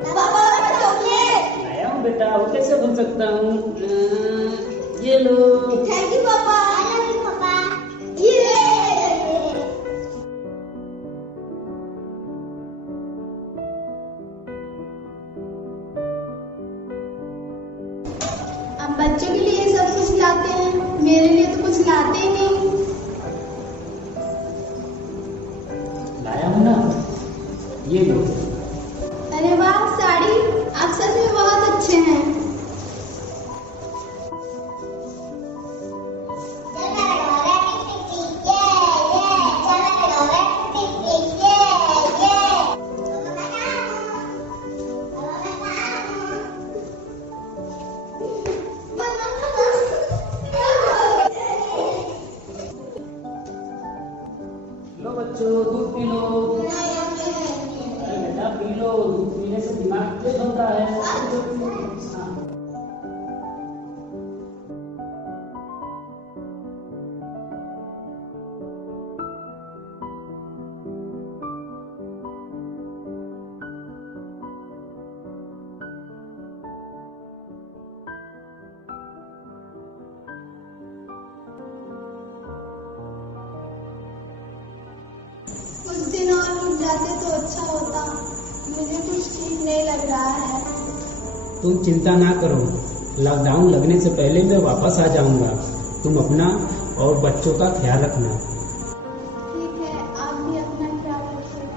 पापा चॉकलेट लाया हूँ बेटा, वो कैसे भूल सकता हूँ। ये लो। थैंक यू पापा। आई लव यू पापा। ये अब बच्चों के लिए सब कुछ लाते हैं, मेरे लिए तो कुछ लाते ही नहीं। लाया हूँ ना, ये लो। अरे वाह साड़ी, आप सच में बहुत अच्छे हैं। लो बच्चों, दूध पी लो। अरे बेटा पी लो, दूध पीने से दिमाग तेज होता है। हाँ। कुछ दिन और रुक जाते तो अच्छा होता, मुझे कुछ ठीक नहीं लग रहा है। तुम चिंता ना करो, लॉकडाउन लगने से पहले मैं वापस आ जाऊंगा। तुम अपना और बच्चों का ख्याल रखना। ठीक है, आप भी अपना ख्याल रखिएगा।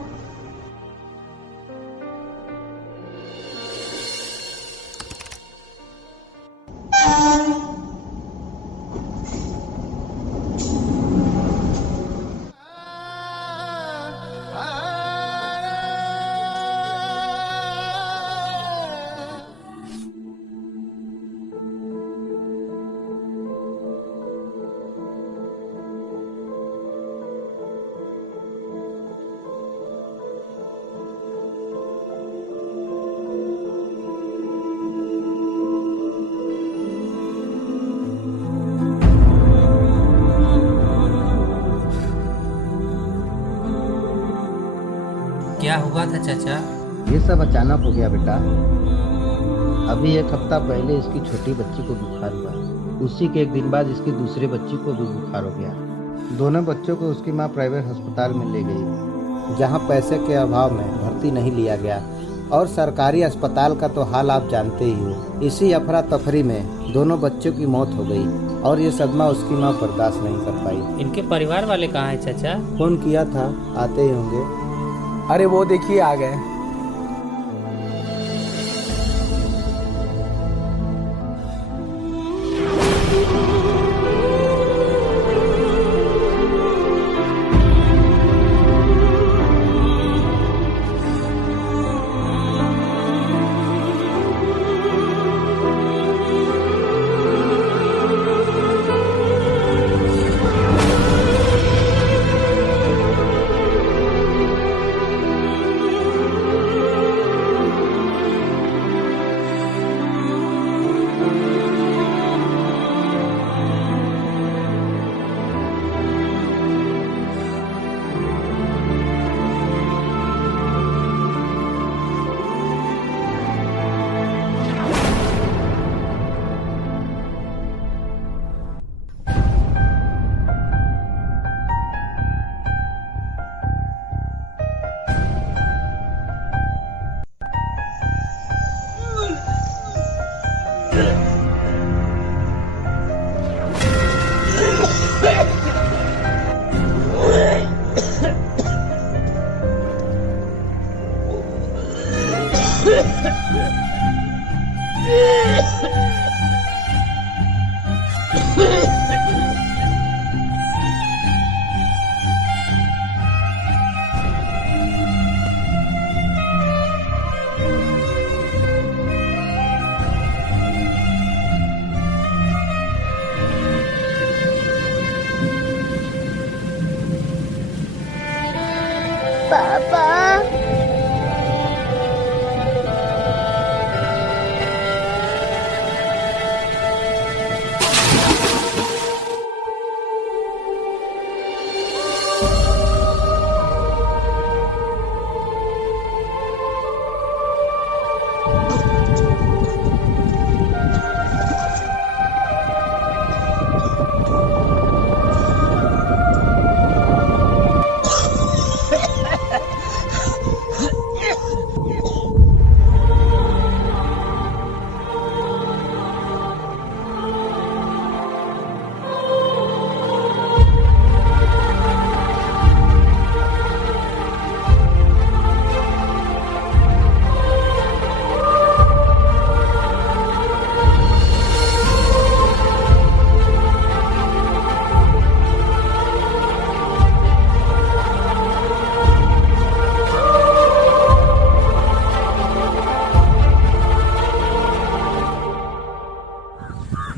क्या हुआ था चाचा? ये सब अचानक हो गया बेटा। अभी एक हफ्ता पहले इसकी छोटी बच्ची को बुखार हुआ, उसी के एक दिन बाद इसकी दूसरी बच्ची को भी बुखार हो गया। दोनों बच्चों को उसकी माँ प्राइवेट अस्पताल में ले गई, जहाँ पैसे के अभाव में भर्ती नहीं लिया गया। और सरकारी अस्पताल का तो हाल आप जानते ही हो। इसी अफरा तफरी में दोनों बच्चों की मौत हो गई और ये सदमा उसकी माँ बर्दाश्त नहीं कर पाई। इनके परिवार वाले कहाँ हैं चाचा? फोन किया था, आते ही होंगे। अरे वो देखिए आ गए।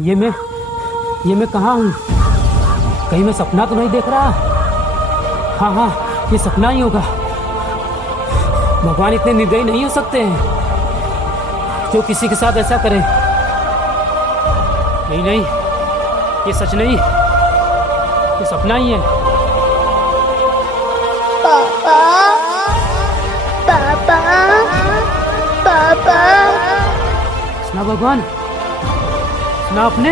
ये मैं कहाँ हूँ? कहीं मैं सपना तो नहीं देख रहा? हाँ हाँ, ये सपना ही होगा। भगवान इतने निर्दयी नहीं हो सकते हैं जो किसी के साथ ऐसा करें। नहीं नहीं, ये सच नहीं, ये सपना ही है। पापा पापा पापा। सुना भगवान, सुना आपने?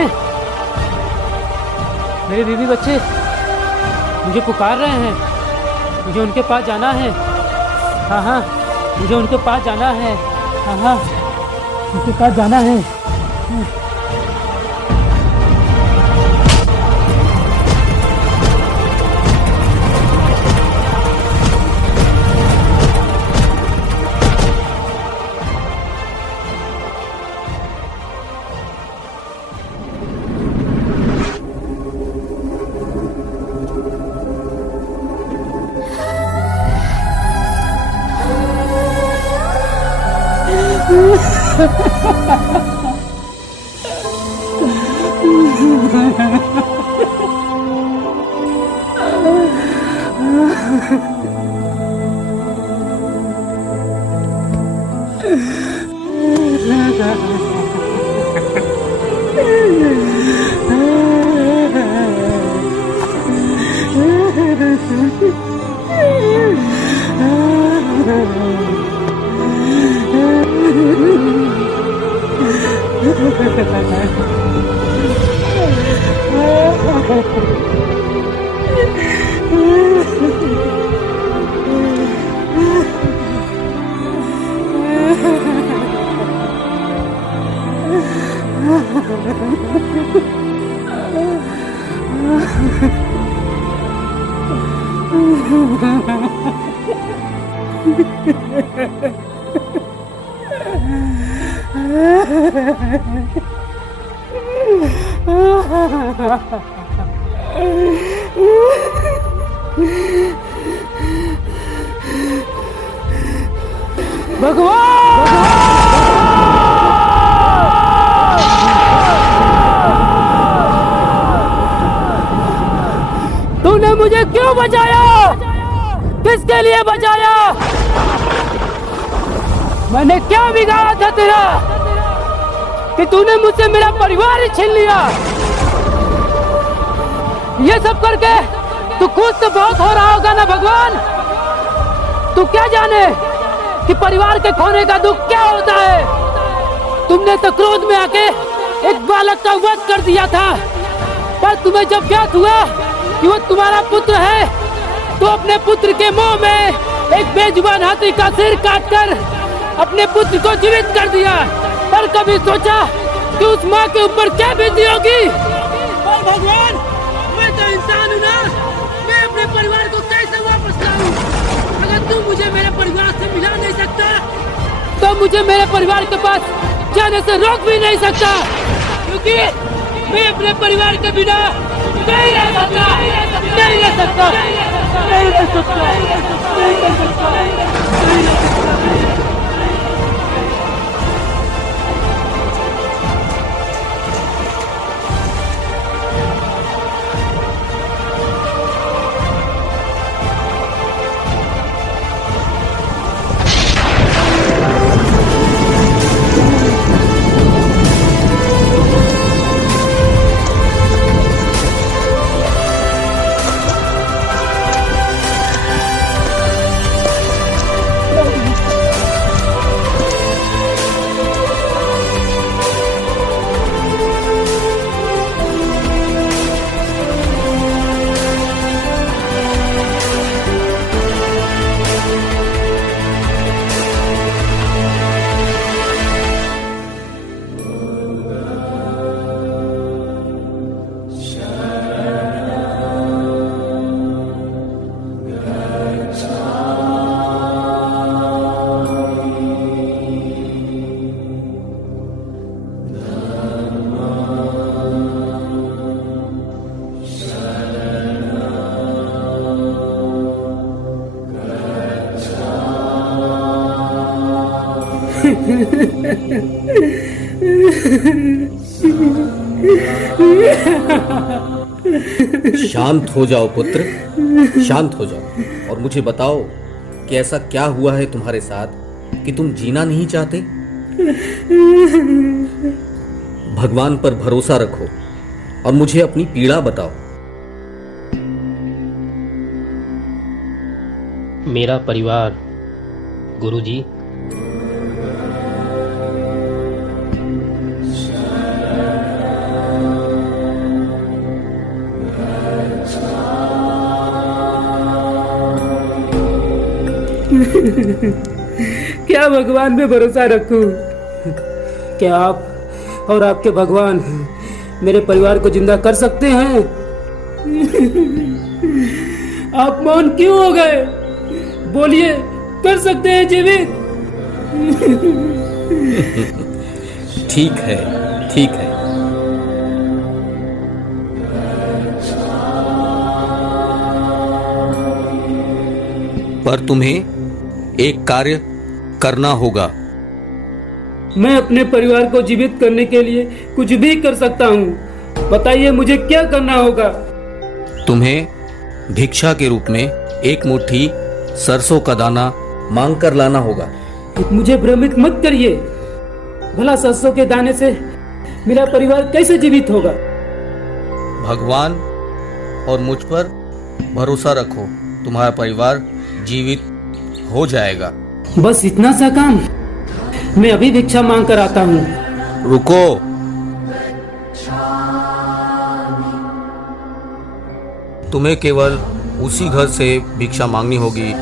मेरे बीवी बच्चे मुझे पुकार रहे हैं, मुझे उनके पास जाना है। हाँ हाँ, मुझे उनके पास जाना है। हाँ हाँ, उनके पास जाना है। तूने मुझे क्यों बचाया? किसके लिए बचाया? मैंने क्या बिगाड़ा था तेरा कि तूने मुझसे मेरा परिवार ही छीन लिया? ये सब करके तू खुश तो बहुत हो रहा होगा ना भगवान? तू क्या जाने कि परिवार के खोने का दुख क्या होता है? तुमने तो क्रोध में आके एक बालक का वध कर दिया था, पर तुम्हें जब ज्ञात हुआ कि वो तुम्हारा पुत्र है तो अपने पुत्र के मुंह में एक बेजुबान हाथी का सिर काटकर अपने पुत्र को जीवित कर दिया। पर कभी सोचा कि उस माँ के ऊपर क्या बीती होगी? और भगवान, मैं तो इंसान हूँ ना, मैं अपने परिवार को कैसे वापस लाऊं? अगर तू मुझे मेरे परिवार से मिला नहीं सकता तो मुझे मेरे परिवार के पास जाने से रोक भी नहीं सकता, क्योंकि मैं अपने परिवार के बिना नहीं रह सकता, नहीं रह सकता, नहीं रह सकता, नहीं रह सकता, नहीं रह सकता। शांत हो जाओ पुत्र, शांत हो जाओ और मुझे बताओ कि ऐसा क्या हुआ है तुम्हारे साथ कि तुम जीना नहीं चाहते। भगवान पर भरोसा रखो और मुझे अपनी पीड़ा बताओ। मेरा परिवार गुरुजी, क्या भगवान पे भरोसा रखूं? क्या आप और आपके भगवान मेरे परिवार को जिंदा कर सकते हैं? आप मौन क्यों हो गए? बोलिए, कर सकते हैं जीवित? ठीक है, ठीक है। पर तुम्हें एक कार्य करना होगा। मैं अपने परिवार को जीवित करने के लिए कुछ भी कर सकता हूँ। बताइए मुझे क्या करना होगा? तुम्हें भिक्षा के रूप में एक मुट्ठी सरसों का दाना मांग कर लाना होगा। मुझे भ्रमित मत करिए। भला सरसों के दाने से मेरा परिवार कैसे जीवित होगा? भगवान और मुझ पर भरोसा रखो, तुम्हारा परिवार जीवित हो जाएगा। बस इतना सा काम? मैं अभी भिक्षा मांग कर आता हूँ। रुको, तुम्हें केवल उसी घर से भिक्षा मांगनी होगी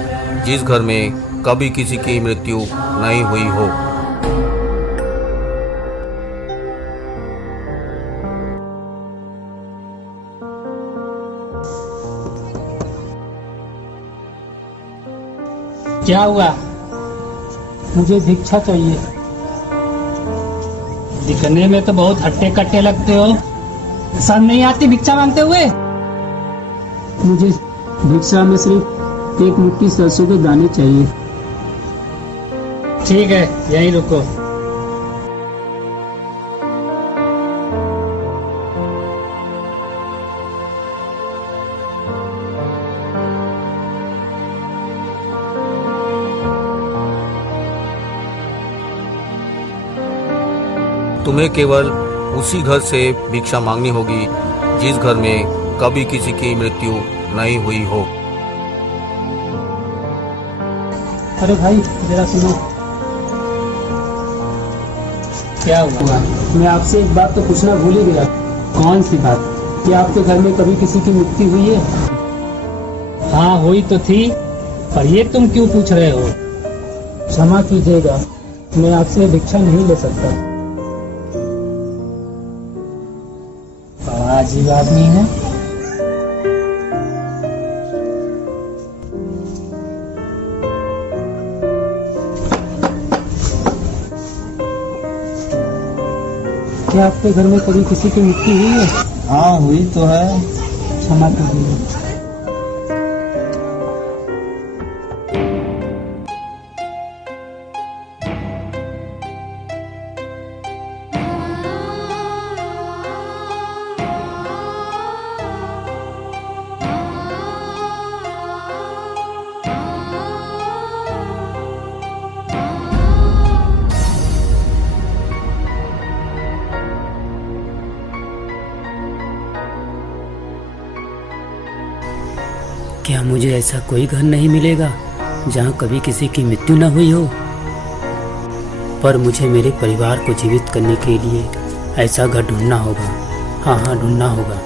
जिस घर में कभी किसी की मृत्यु नहीं हुई हो। क्या हुआ? मुझे भिक्षा चाहिए। दिखने में तो बहुत हट्टे कट्टे लगते हो। शर्म नहीं आती भिक्षा मांगते हुए? मुझे भिक्षा में सिर्फ एक मुट्ठी सरसों के दाने चाहिए। ठीक है, यहीं रुको। तुम्हें केवल उसी घर से भिक्षा मांगनी होगी जिस घर में कभी किसी की मृत्यु नहीं हुई हो। अरे भाई जरा सुनो। क्या हुआ? मैं आपसे एक बात तो पूछना भूल ही गया। कौन सी बात? कि आपके घर में कभी किसी की मृत्यु हुई है? हाँ हुई तो थी, पर ये तुम क्यों पूछ रहे हो? क्षमा कीजिएगा, मैं आपसे भिक्षा नहीं ले सकता। बड़ा अजीब आदमी है। क्या आपके घर में कभी किसी की मृत्यु हुई है? हाँ हुई तो है। क्षमा कीजिएगा। क्या मुझे ऐसा कोई घर नहीं मिलेगा जहाँ कभी किसी की मृत्यु न हुई हो? पर मुझे मेरे परिवार को जीवित करने के लिए ऐसा घर ढूंढना होगा। हाँ ढूंढना होगा।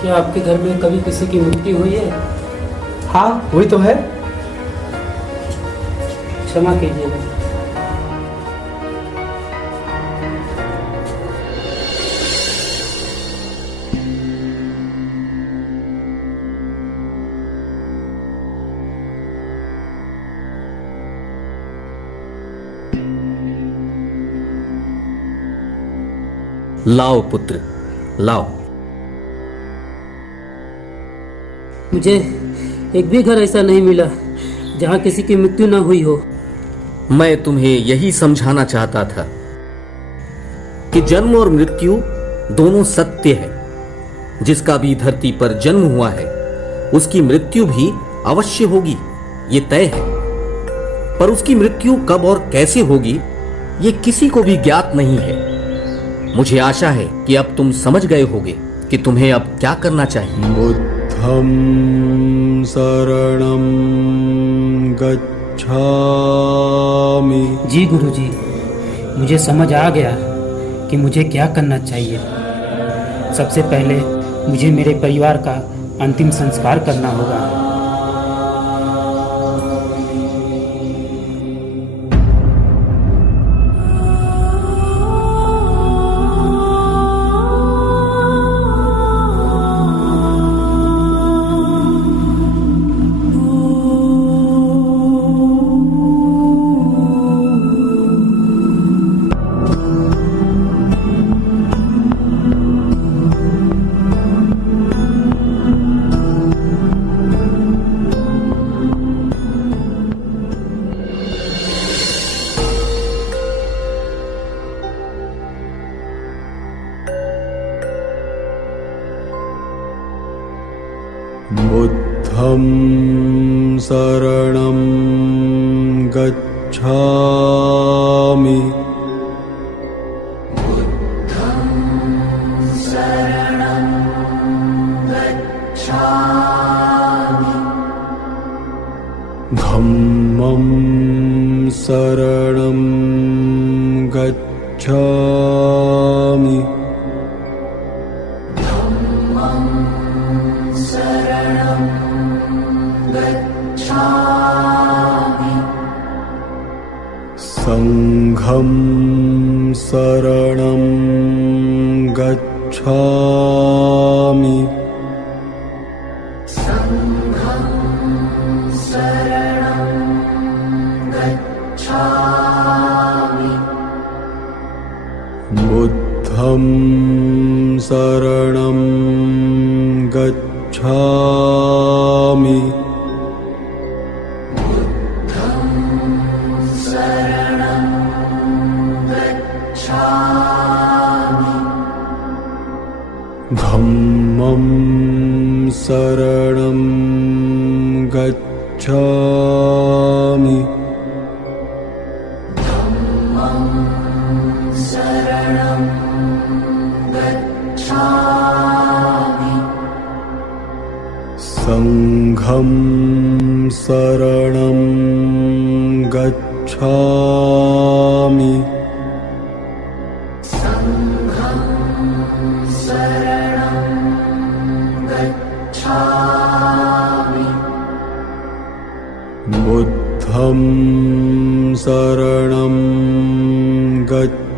क्या आपके घर में कभी किसी की मृत्यु हुई है? हाँ हुई तो है। क्षमा कीजिएगा। लाओ पुत्र, लाओ। मुझे एक भी घर ऐसा नहीं मिला जहाँ किसी की मृत्यु न हुई हो। मैं तुम्हें यही समझाना चाहता था कि जन्म और मृत्यु दोनों सत्य है। जिसका भी धरती पर जन्म हुआ है उसकी मृत्यु भी अवश्य होगी, ये तय है। पर उसकी मृत्यु कब और कैसे होगी ये किसी को भी ज्ञात नहीं है। मुझे आशा है कि अब तुम समझ गए होगे कि तुम्हें अब क्या करना चाहिए। बुद्धं शरणं गच्छामि। जी गुरुजी, मुझे समझ आ गया कि मुझे क्या करना चाहिए। सबसे पहले मुझे मेरे परिवार का अंतिम संस्कार करना होगा। बुद्धं शरणं गच्छामि। धम्मं शरणं गच्छामि। संघं शरणं गच्छामि। बुद्धं शरणं गच्छामि। धम्मं शरणं गच्छामि। संघं शरणं गच्छामि। बुद्धं शरणं गच्छामि।